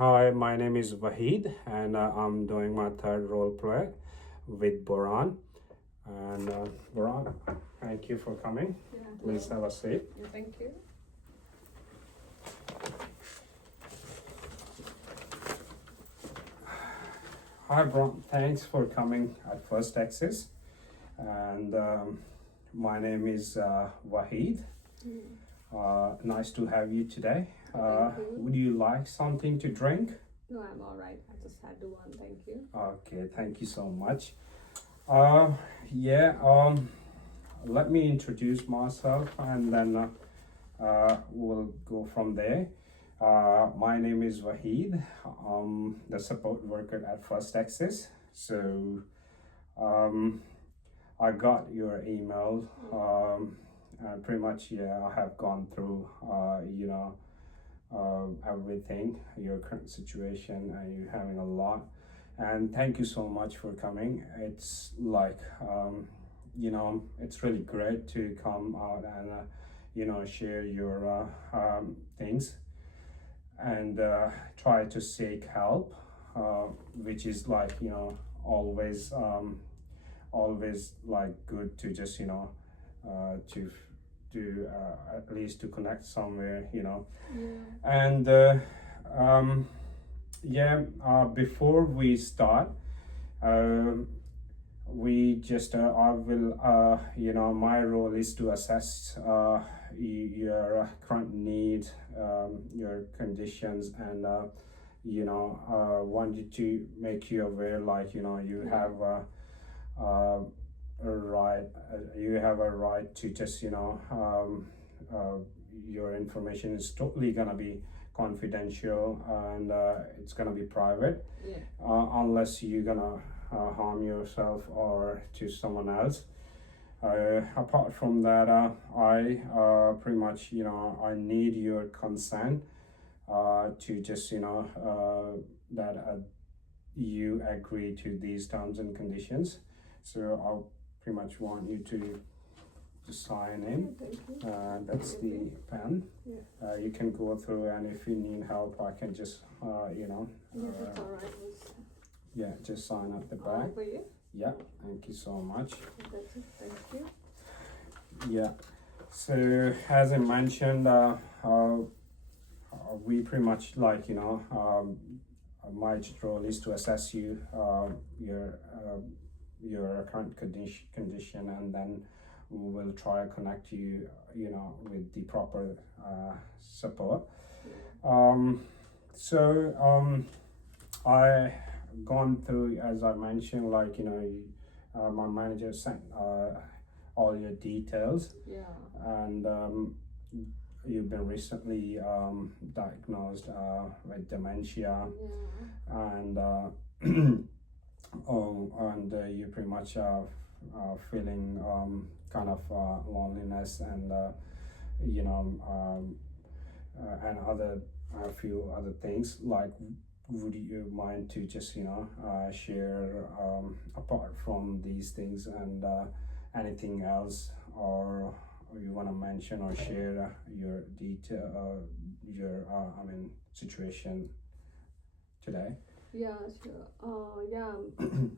Hi, my name is Wahid, and I'm doing my third role play with Boran. And Boran, thank you for coming. Yeah, Please hello. have a seat. Yeah, thank you. Hi, Boran. Thanks for coming at First Access. And my name is Wahid. Nice to have you today. Thank you. Would you like something to drink? No, I'm all right. I just had to one. Thank you. Okay, thank you so much. Uh, yeah, let me introduce myself and then we'll go from there. My name is Wahid. I'm the support worker at First Access. So um, I got your email. And pretty much, yeah, I have gone through, everything, your current situation, and you're having a lot. And thank you so much for coming. It's like, it's really great to come out and, share your things and try to seek help, which is like, always, always like good to just, to at least to connect somewhere, Yeah. and um, yeah, before we start, um, we just I will my role is to assess your current need, your conditions, and wanted to make you aware, like you have a right, you have a right to just uh, your information is totally gonna be confidential, and it's gonna be private, Yeah. unless you're gonna harm yourself or to someone else. Apart from that, I pretty much, I need your consent to just, that you agree to these terms and conditions. So I'll pretty much want you to sign in. Thank you. That's the Okay. pen. Yeah. You can go through, and if you need help, I can just, Yeah, that's all right. yeah, just sign at the All back. right for you. Yeah, thank you so much. That's it. Thank you. Yeah. So as I mentioned, we pretty much like my role is to assess you, your current condition, and then we will try to connect you, with the proper support. Um, so I gone through, as I mentioned, like my manager sent all your details, Yeah. and you've been recently diagnosed with dementia, Yeah. and you're pretty much feeling kind of loneliness, and and other a few other things. Like, would you mind to just share, apart from these things, and anything else, or you want to mention or share your detail, your situation today? Yeah, sure. Yeah,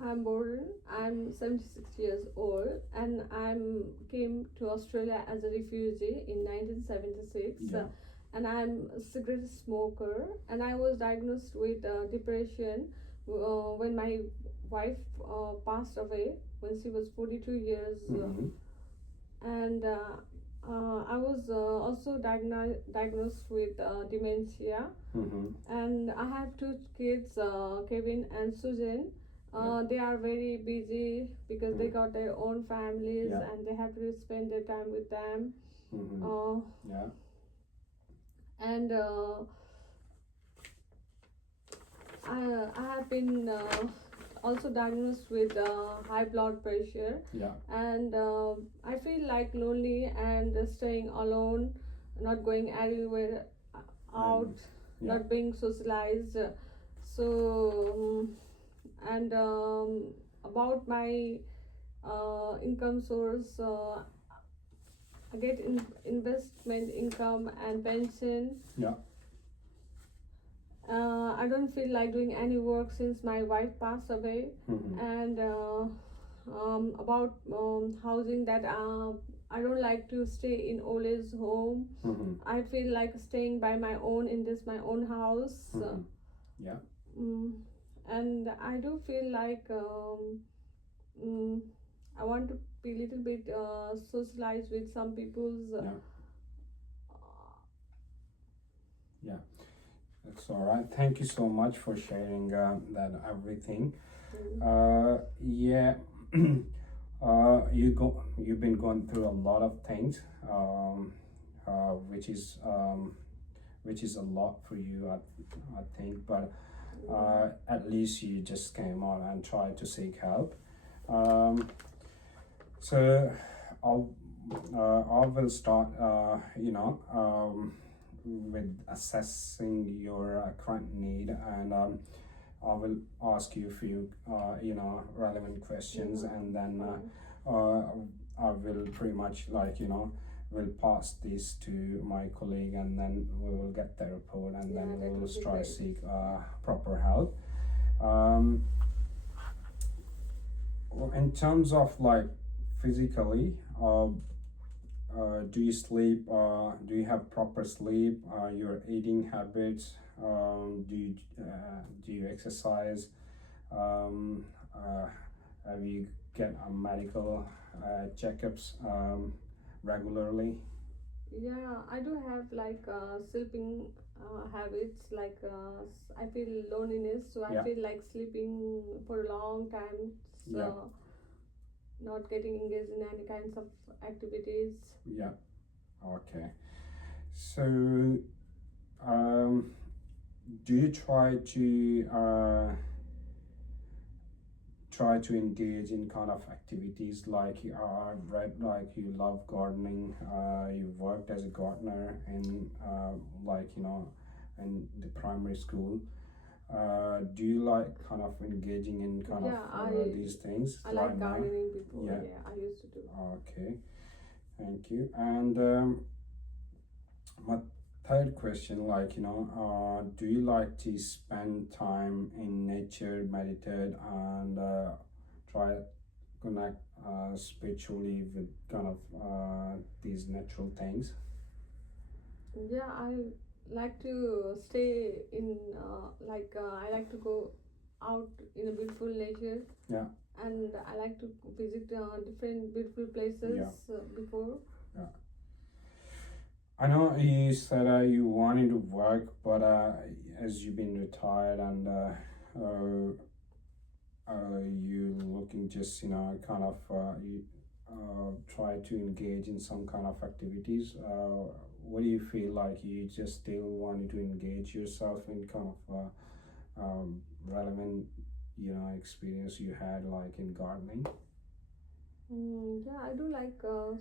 I'm Boran. I'm 76 years old, and I'm came to Australia as a refugee in 1976. Yeah. And I'm a cigarette smoker, and I was diagnosed with depression when my wife passed away when she was 42 years. Mm-hmm. And I was also diagnosed with dementia, Mm-hmm. and I have two kids, Kevin and Susan. Yeah. They are very busy because they got their own families, Yeah. and they have to spend their time with them. Mm-hmm. Yeah. And I have been also diagnosed with high blood pressure, Yeah. and I feel like lonely and staying alone, not going anywhere out, Yeah. not being socialized. So, and about my income source, I get investment income and pension. Yeah. I don't feel like doing any work since my wife passed away. Mm-hmm. And about housing, that I don't like to stay in old age home. Mm-hmm. I feel like staying by my own in this my own house. Mm-hmm. Yeah. Mm, and I do feel like mm, I want to be a little bit socialized with some people's. Yeah. Yeah. That's all right. Thank you so much for sharing that everything. Yeah. You've been going through a lot of things, which is a lot for you, I think. But at least you just came out and tried to seek help. So I will start. With assessing your current need, and I will ask you a few relevant questions, and then I will pretty much will pass this to my colleague, and then we will get the report, and then we will try to seek proper help. In terms of physically, do you sleep? Do you have proper sleep? Your eating habits? Do you exercise? Have you get medical checkups regularly? Yeah, I do have sleeping habits. I feel loneliness, so I Yeah. feel like sleeping for a long time. So Yeah. not getting engaged in any kinds of activities. Yeah. Okay. So, do you try to engage in kind of activities I've read you love gardening, you worked as a gardener in in the primary school. Do you like kind of engaging in these things I like right now? gardening before. Yeah. Yeah, I used to do. Okay, thank you. And my third question, do you like to spend time in nature, meditate, and try to connect spiritually with kind of these natural things? Yeah, I like to stay in I like to go out in a beautiful nature. Yeah. And I like to visit different beautiful places. Yeah. Before. Yeah. I know you said you wanted to work, but as you've been retired, and you looking just kind of you try to engage in some kind of activities. What do you feel like you just still wanted to engage yourself in kind of relevant experience you had in gardening? Yeah, I do like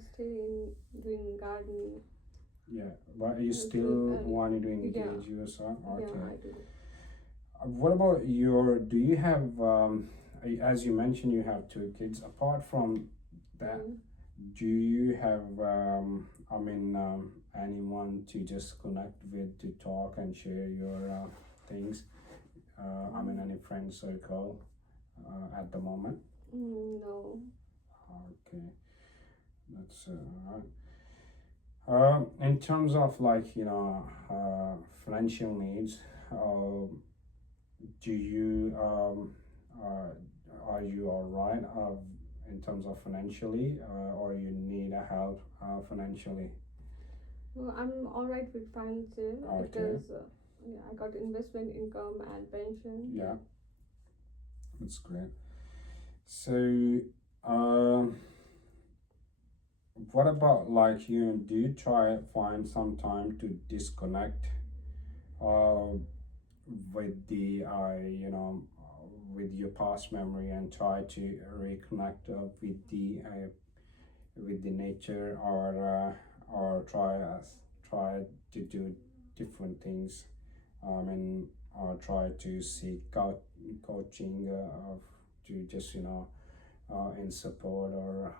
staying doing gardening. Yeah, but you still wanted to engage yourself? Okay. Yeah, I do. What about do you have, as you mentioned, you have two kids. Apart from that, do you have, anyone to just connect with, to talk and share your things? Any friend circle at the moment? No. Okay, that's in terms of financial needs, do you are you all right in terms of financially, or you need a help financially? Well, I'm all right with financial. Okay. Because I got investment income and pension. Yeah, that's great. So, what about do you try find some time to disconnect with the with your past memory, and try to reconnect with the nature, or try to do different things, or try to seek out coaching to just in support, or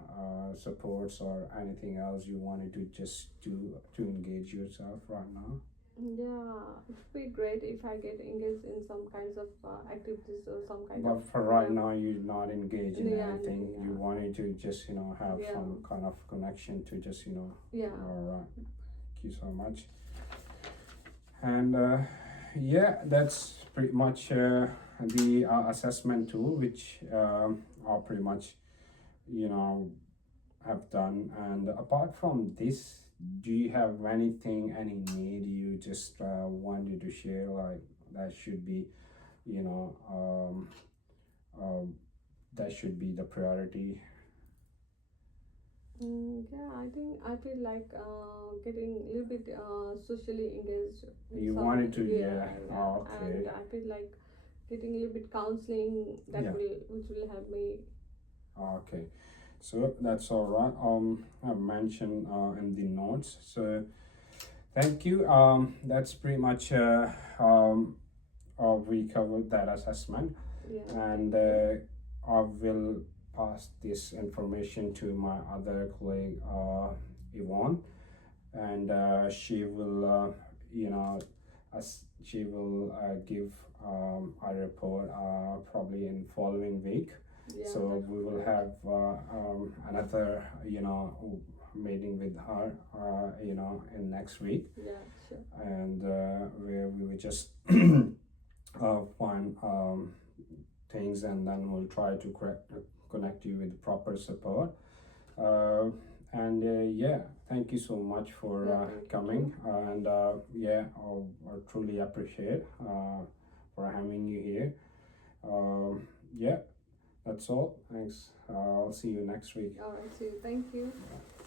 supports, or anything else you wanted to just do to engage yourself right now? Yeah, it would be great if I get engaged in some kinds of activities or some kind But of for right yeah. now, you're not engaged in Yeah, anything. You yeah, wanted to just, have yeah, some kind of connection to just, yeah, all right. Thank you so much. And yeah, that's pretty much the assessment tool, which are pretty much, you know, have done. And apart from this, do you have anything, any need you just wanted to share, like that should be, you know, that should be the priority? Yeah. I think I feel like getting a little bit socially engaged with You some, wanted to, yeah, yeah. yeah, Oh, okay. and I feel like getting a little bit counseling that Yeah. which will help me. Okay. So that's all right. I've mentioned in the notes. So thank you. That's pretty much we covered that assessment, Yeah, and thank you. I will pass this information to my other colleague, Yvonne, and she will, she will give a report probably in following week. Yeah, So that's we will great. have another, meeting with her, in next week, Yeah, sure. and where we will just find things, and then we'll try to connect you with proper support. Uh, and yeah, thank you so much for Yeah, thank you coming. too. And yeah, I truly appreciate for having you here. Yeah, that's all. Thanks. I'll see you next week. All right, see you. Thank you. Yeah.